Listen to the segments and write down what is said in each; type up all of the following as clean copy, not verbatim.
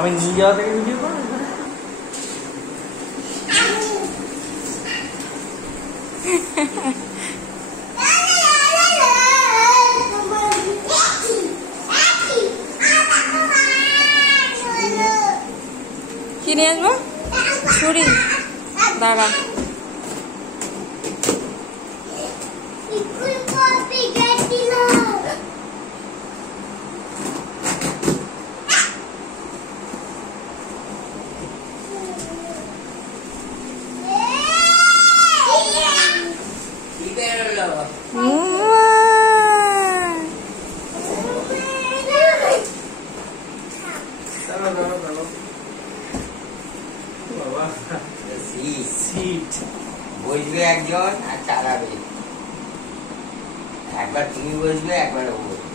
আমি নিয়ে যাওয়া থেকে ভিডিও করো। কি নিয়ে আসবো? ছুরি। দাঁড়া। বসবে একজন আর চালাবে, একবার তুমি বসবে একবার ও বসবে।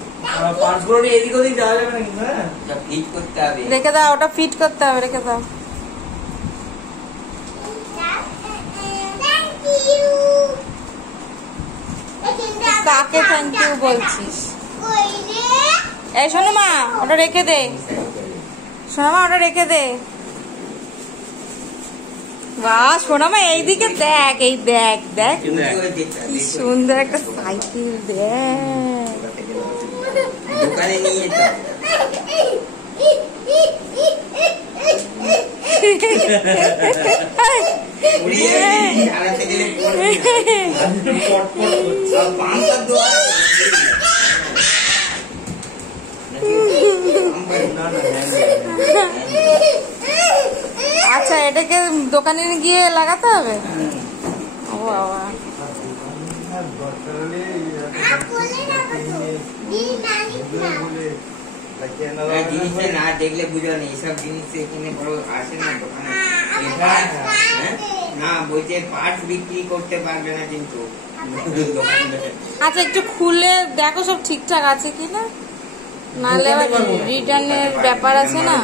পাঁচ বড়ি এদিক ওদিক যাওয়া যাবে নাকি? হ্যাঁ, ফিট করতে হবে। রেখে দাও, ওটা ফিট করতে হবে, রেখে দাও। কাকে থ্যাংক ইউ বলছিস? এই শোনো মা, ওটা রেখে দে। শোনো মা, ওটা রেখে দে। বাহ, শোনো মা, এইদিকে দেখ, এই দেখ দেখ কি সুন্দর একটা সাইকেল, দেখ। দোকানে নিয়ে যেতে হবে। আচ্ছা, এটাকে দোকানে গিয়ে লাগাতে হবে। ও বাবা, জিনিসটা না দেখলে বুঝো না, এইসব জিনিস এখানে বড় আসে না দোকানে। না বলছে পার্টস বিক্রি করতে পারবে না কিন্তু। আচ্ছা, একটু খুলে দেখো সব ঠিকঠাক আছে কিনা, নাহলে আবার রিটার্নের ব্যাপার আছে না।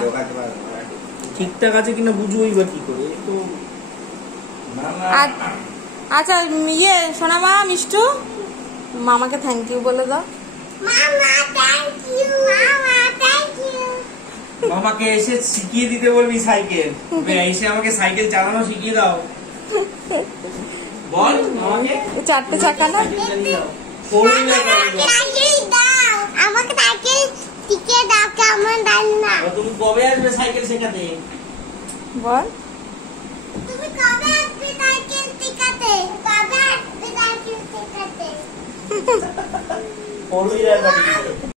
ঠিকঠাক আছে কিনা বুঝবোই বা কি করে? তো আচ্ছা, ইয়ে সোনা মা, মিষ্টু, মামাকে থ্যাংক ইউ বলে দাও। মামাকে এসে শিখিয়ে দিতে বলবি সাইকেল, এসে আমাকে সাইকেল চালানো শিখিয়ে দাও বল মামাকে। চারটে চাকা না, তুমি কবে আসবে সাইকেল শেখাতে বল? তুমি কবে আসবে সাইকেল শেখাতে? কবে আসবে সাইকেল শেখাতে? Four wheeler